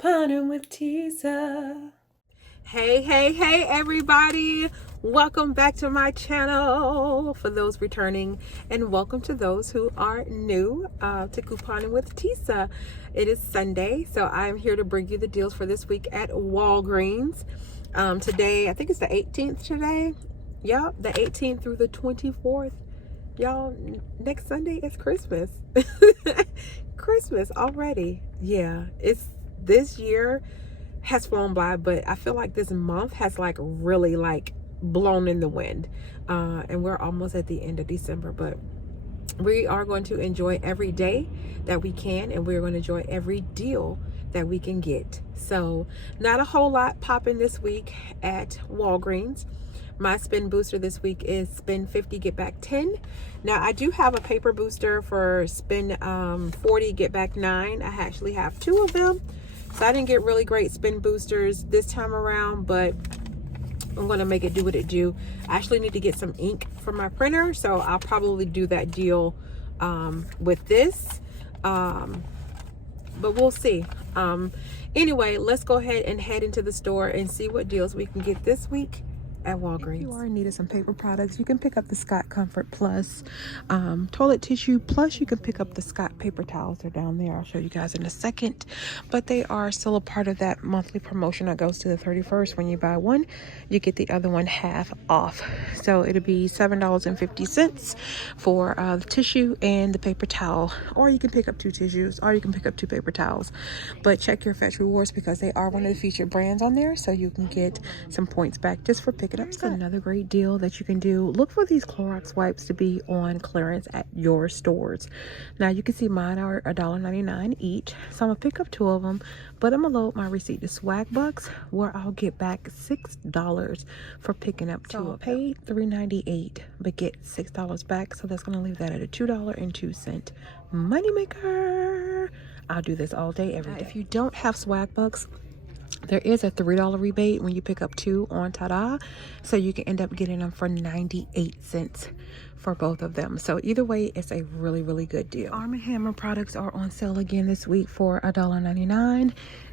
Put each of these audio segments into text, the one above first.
Couponing with Tisa. Hey, everybody. Welcome back to my channel for those returning, and welcome to those who are new to Couponing with Tisa. It is Sunday, so I'm here to bring you the deals for this week at Walgreens. Today, I think it's the 18th today. Yeah, the 18th through the 24th. Y'all, next Sunday is Christmas. Christmas already. Yeah, this year has flown by, but I feel like this month has really blown in the wind. And we're almost at the end of December, but we are going to enjoy every day that we can, and we're going to enjoy every deal that we can get. So not a whole lot popping this week at Walgreens. My spin booster this week is spend 50, get back 10. Now I do have a paper booster for spend 40, get back 9. I actually have 2 of them. So I didn't get really great spin boosters this time around, but I'm going to make it do what it do. I actually need to get some ink for my printer, so I'll probably do that deal with this. But we'll see. Anyway, let's go ahead and head into the store and see what deals we can get this week at Walgreens. If you are in need of some paper products, you can pick up the Scott Comfort Plus toilet tissue, plus you can pick up the Scott paper towels. They're down there. I'll show you guys in a second, but they are still a part of that monthly promotion that goes to the 31st. When you buy one, you get the other one half off, so it'll be $7.50 for the tissue and the paper towel, or you can pick up 2 tissues, or you can pick up 2 paper towels. But check your Fetch Rewards because they are one of the featured brands on there, so you can get some points back just for picking up. Another great deal that you can do. Look for these Clorox wipes to be on clearance at your stores. Now you can see mine are $1.99 each, so I'm gonna pick up 2 of them, but I'm gonna load my receipt to Swag Bucks, where I'll get back $6 for picking up 2 of them. Paid $3.98 but get $6 back, so that's gonna leave that at a $2.02 money maker. I'll do this all day every day. If you don't have Swag Bucks, there is a $3 rebate when you pick up 2 on Tada, so you can end up getting them for 98 cents for both of them. So either way, it's a really good deal. Arm & Hammer products are on sale again this week for $1.99.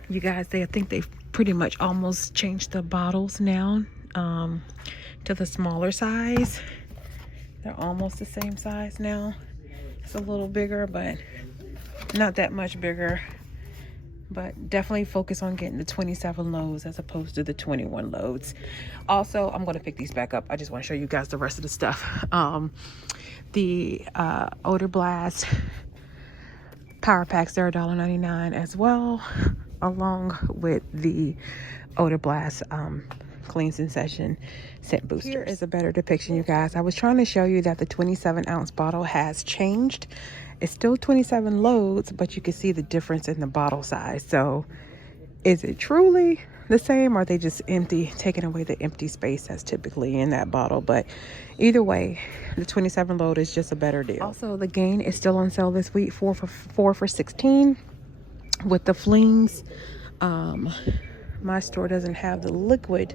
You guys, I think they've pretty much almost changed the bottles now to the smaller size. They're almost the same size now. It's a little bigger, but not that much bigger. But definitely focus on getting the 27 loads as opposed to the 21 loads. Also, I'm going to pick these back up. I just want to show you guys the rest of the stuff. The Odor Blast Power Packs, they're $1.99 as well, along with the Odor Blast Clean Sensation scent boosters. Here is a better depiction, you guys. I was trying to show you that the 27-ounce bottle has changed. It's still 27 loads, but you can see the difference in the bottle size. So is it truly the same, or are they just empty, taking away the empty space that's typically in that bottle? But either way, the 27 load is just a better deal. Also, the Gain is still on sale this week, 4 for $16 with the flings. My store doesn't have the liquid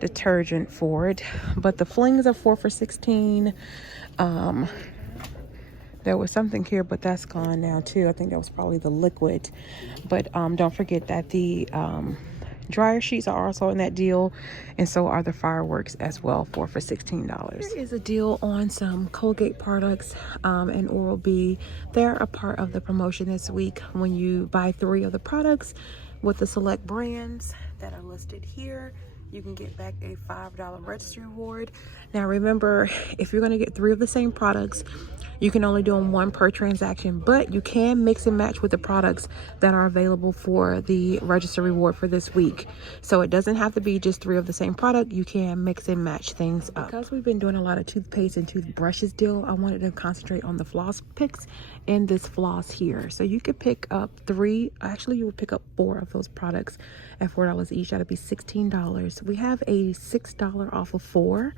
detergent for it, but the flings are 4 for $16. There was something here, but that's gone now too. I think that was probably the liquid. But don't forget that the dryer sheets are also in that deal, and so are the fireworks as well, 4 for $16. There is a deal on some Colgate products and Oral-B. They're a part of the promotion this week. When you buy 3 of the products with the select brands that are listed here, you can get back a $5 registry reward. Now remember, if you're going to get 3 of the same products, you can only do them 1 per transaction, but you can mix and match with the products that are available for the register reward for this week. So it doesn't have to be just 3 of the same product. You can mix and match things up. Because we've been doing a lot of toothpaste and toothbrushes deal, I wanted to concentrate on the floss picks in this floss here. So you could pick up 3, actually you would pick up 4 of those products at $4 each. That'd be $16. We have a $6 off of 4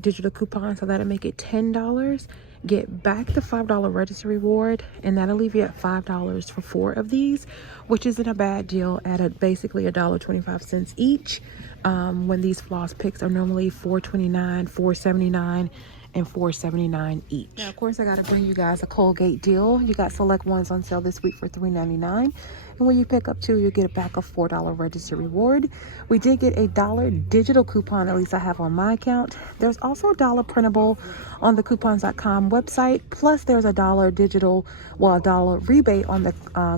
digital coupon, so that'll make it $10. Get back the $5 register reward, and that'll leave you at $5 for 4 of these, which isn't a bad deal at basically $1.25 each. When these floss picks are normally $4.29, $4.79, and $4.79 each. Now, of course, I got to bring you guys a Colgate deal. You got select ones on sale this week for $3.99. And when you pick up 2, you'll get back a $4 register reward. We did get a $1 digital coupon, at least I have on my account. There's also a $1 printable on the coupons.com website. Plus, there's a $1 digital, well, a $1 rebate on the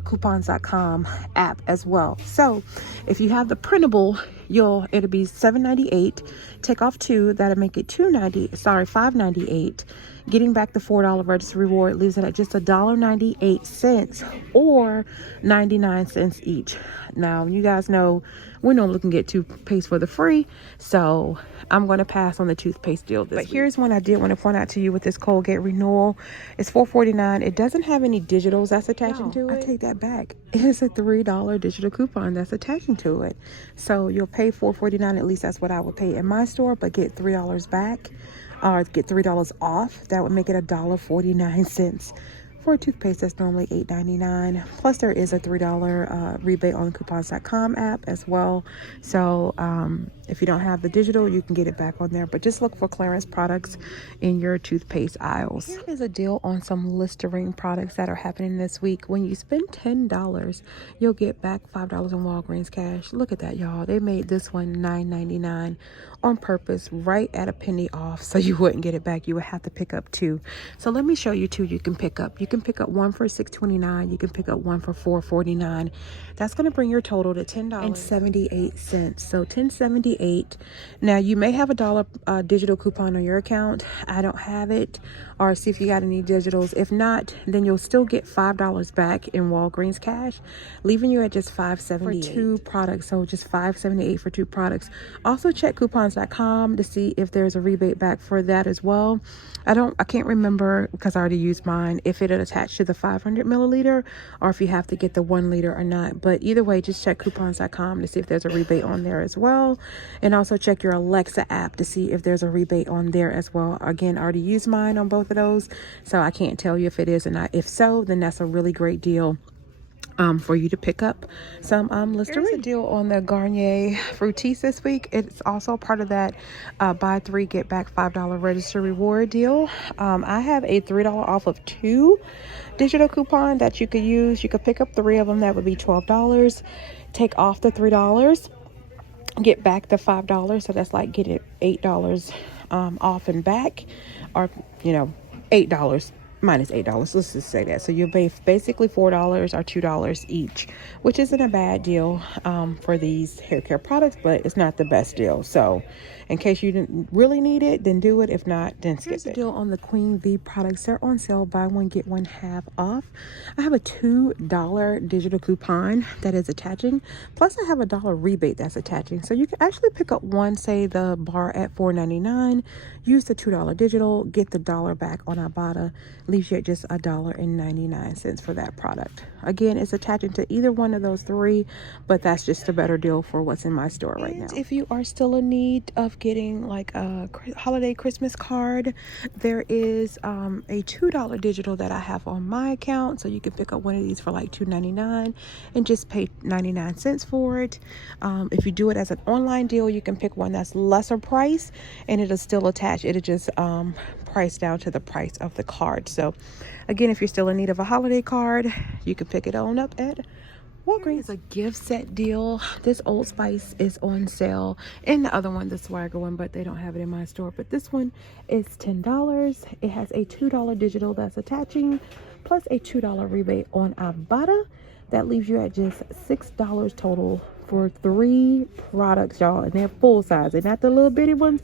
coupons.com app as well. So if you have the printable, it'll be $7.98. Take off 2, that'll make it $5.98. Getting back the $4 register reward leaves it at just $1.98 or 99 cents each. Now, you guys know we normally can get toothpaste for the free, so I'm going to pass on the toothpaste deal this week. But here's one I did want to point out to you with this Colgate renewal. It's $4.49. It doesn't have any digitals that's attaching to it. I take that back. It's a $3 digital coupon that's attaching to it. So you'll pay $4.49. At least that's what I would pay in my store, but get $3 back. Or get $3 off. That would make it $1.49 for a toothpaste that's normally $8.99. Plus, there is a $3 rebate on the coupons.com app as well. So if you don't have the digital, you can get it back on there. But just look for clearance products in your toothpaste aisles. Here is a deal on some Listerine products that are happening this week. When you spend $10, you'll get back $5 in Walgreens cash. Look at that, y'all. They made this one $9.99 on purpose, right at a penny off, so you wouldn't get it back. You would have to pick up 2. So let me show you 2 you can pick up. You can pick up 1 for $6.29. You can pick up 1 for $4.49. That's going to bring your total to $10.78. So $10.78. Now you may have a $1 digital coupon on your account. I don't have it. Or see if you got any digitals. If not, then you'll still get $5 back in Walgreens cash, leaving you at just $5.78 for 2 products. So just $5.78 for 2 products. Also check coupons.com to see if there's a rebate back for that as well. I can't remember because I already used mine, if it attached to the 500 milliliter or if you have to get the 1 liter or not. But either way, just check coupons.com to see if there's a rebate on there as well. And also check your Alexa app to see if there's a rebate on there as well. Again, I already used mine on both of those, so I can't tell you if it is or not. If so, then that's a really great deal for you to pick up some Listerine. Here's a deal on the Garnier Fructis this week. It's also part of that buy 3 get back $5 register reward deal. I have a $3 off of 2 digital coupon that you could use. You could pick up 3 of them. That would be $12. Take off the $3, get back the $5. So that's like getting $8 off and back, or $8 minus $8. Let's just say that. So you'll pay basically $4 or $2 each, which isn't a bad deal for these hair care products, but it's not the best deal. So in case you didn't really need it, then do it. If not, then skip it. Here's a deal on the Queen V products. They're on sale, buy 1 get 1 half off. I have a $2 digital coupon that is attaching, plus I have a $1 rebate that's attaching. So you can actually pick up 1, say the bar at $4.99, use the $2 digital, get the $1 back on Ibotta, leaves you at just $1.99 for that product. Again, it's attaching to either one of those 3, but that's just a better deal for what's in my store right now. If you are still in need of getting like a holiday Christmas card, there is a $2 digital that I have on my account, so you can pick up one of these for like $2.99 and just pay 99 cents for it. If you do it as an online deal, you can pick one that's lesser price and it'll still attach. It'll just price down to the price of the card. So again, if you're still in need of a holiday card, you can pick it on up at Walgreens. It's a gift set deal. This Old Spice is on sale, and the other one, the Swagger one, but they don't have it in my store. But this one is $10. It has a $2 digital that's attaching, plus a $2 rebate on Ibotta. That leaves you at just $6 total for 3 products, y'all, and they're full size. They're not the little bitty ones,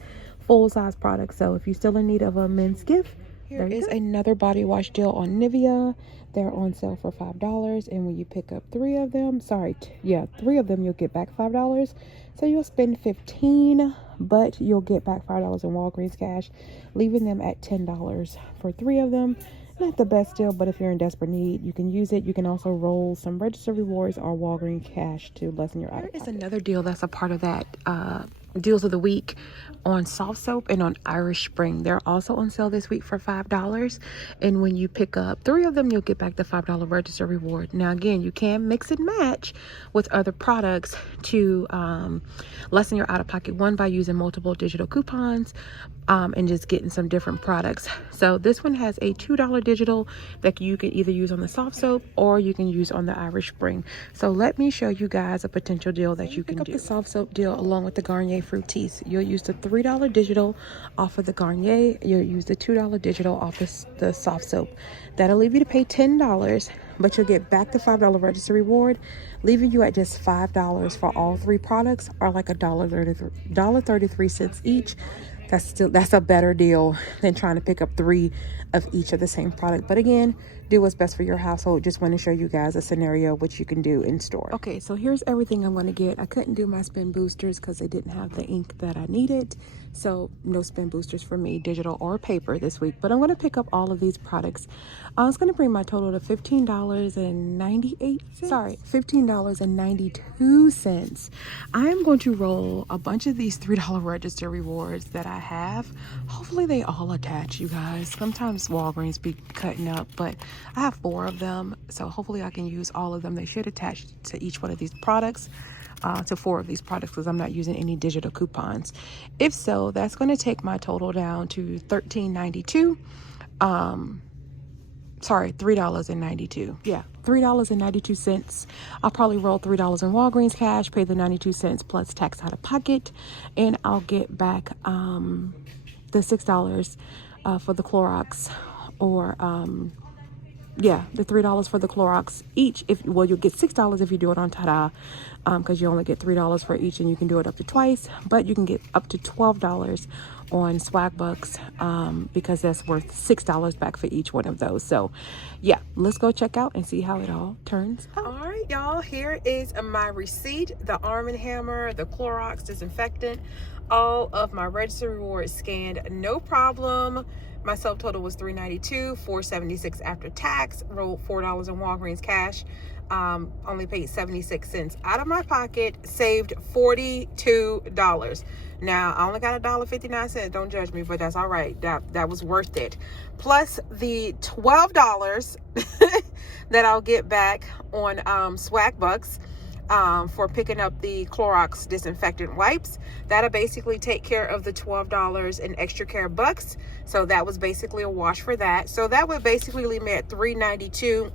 full size products. So if you're still in need of a men's gift, here is another body wash deal on Nivea. They're on sale for $5, and when you pick up 3 of them, 3 of them, you'll get back $5. So you'll spend $15, but you'll get back $5 in Walgreens cash, leaving them at $10 for 3 of them. Not the best deal, but if you're in desperate need, you can use it. You can also roll some register rewards or Walgreens cash to lessen your out-of-pocket. There is another deal that's a part of that deals of the week on soft soap and on Irish Spring. They're also on sale this week for $5. And when you pick up 3 of them, you'll get back the $5 register reward. Now, again, you can mix and match with other products to lessen your out-of-pocket one by using multiple digital coupons and just getting some different products. So this one has a $2 digital that you can either use on the soft soap or you can use on the Irish Spring. So let me show you guys a potential deal that you can do. The soft soap deal along with the Garnier Fructis. You'll use the $3 digital off of the Garnier. You'll use the $2 digital off the soft soap. That'll leave you to pay $10, but you'll get back the $5 register reward, leaving you at just $5 for all 3 products, or like $1.33 each. That's a better deal than trying to pick up 3 of each of the same product. But again, do what's best for your household. Just want to show you guys a scenario which you can do in store. Okay, so here's everything I'm going to get. I couldn't do my spin boosters because they didn't have the ink that I needed. So no spin boosters for me, digital or paper this week. But I'm going to pick up all of these products. It's going to bring my total to $15.92. I am going to roll a bunch of these $3 register rewards that I have. Hopefully they all attach, you guys. Sometimes Walgreens be cutting up, but I have 4 of them, so hopefully I can use all of them. They should attach to each one of these products, to 4 of these products, because I'm not using any digital coupons. If so, that's going to take my total down to $13.92. Sorry, $3.92. Yeah, $3.92. I'll probably roll $3 in Walgreens cash, pay the 92 cents plus tax out of pocket, and I'll get back the $6 for the Clorox, or yeah, the $3 for the Clorox each. You'll get $6 if you do it on Tada, because you only get $3 for each, and you can do it up to twice. But you can get up to $12 on Swagbucks, because that's worth $6 back for each one of those. So yeah, let's go check out and see how it all turns out. All right, y'all, here is my receipt. The Arm & Hammer, the Clorox disinfectant, all of my register rewards scanned, no problem. My subtotal was $3.92, $4.76 after tax. Rolled $4 in Walgreens cash. Only paid 76 cents out of my pocket. Saved $42. Now, I only got $1.59. Don't judge me, but that's all right. That was worth it. Plus the $12 that I'll get back on Swagbucks for picking up the Clorox disinfectant wipes. That'll basically take care of the $12 in extra care bucks. So that was basically a wash for that. So that would basically leave me at $3.92,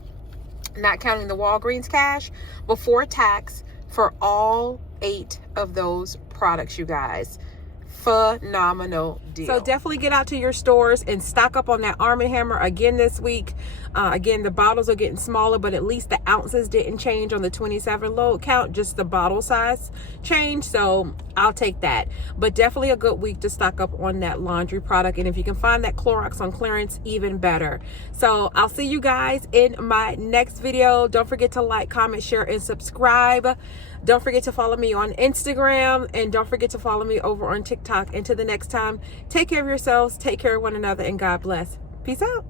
not counting the Walgreens cash, before tax, for all 8 of those products, you guys. Phenomenal deal. So definitely get out to your stores and stock up on that Arm & Hammer again this week. Again, the bottles are getting smaller, but at least the ounces didn't change on the 27 load count, just the bottle size changed. So I'll take that. But definitely a good week to stock up on that laundry product. And if you can find that Clorox on clearance, even better. So I'll see you guys in my next video. Don't forget to like, comment, share, and subscribe. Don't forget to follow me on Instagram, and don't forget to follow me over on TikTok. Until the next time, take care of yourselves, take care of one another, and God bless. Peace out.